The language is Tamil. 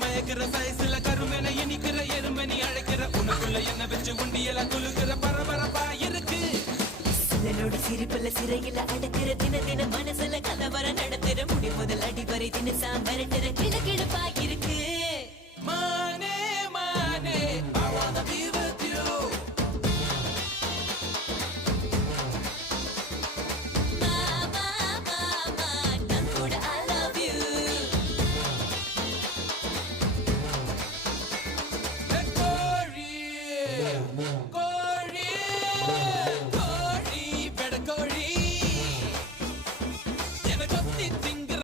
மயக்கிற சைஸ்ல கருமென இனிக்கிற எருமணி அழைக்கிற உனக்குள்ள என்ன வச்சு உண்டியல குலுக்கிற பரபரப்பா இருக்கு சிலரோட சிரிப்புல சிறையில அடக்கிற தின தின மனசுல கலவர நடத்துற முடி முதல் அடிவரை தினசா மிரட்டுற கிழக்கிழப்பா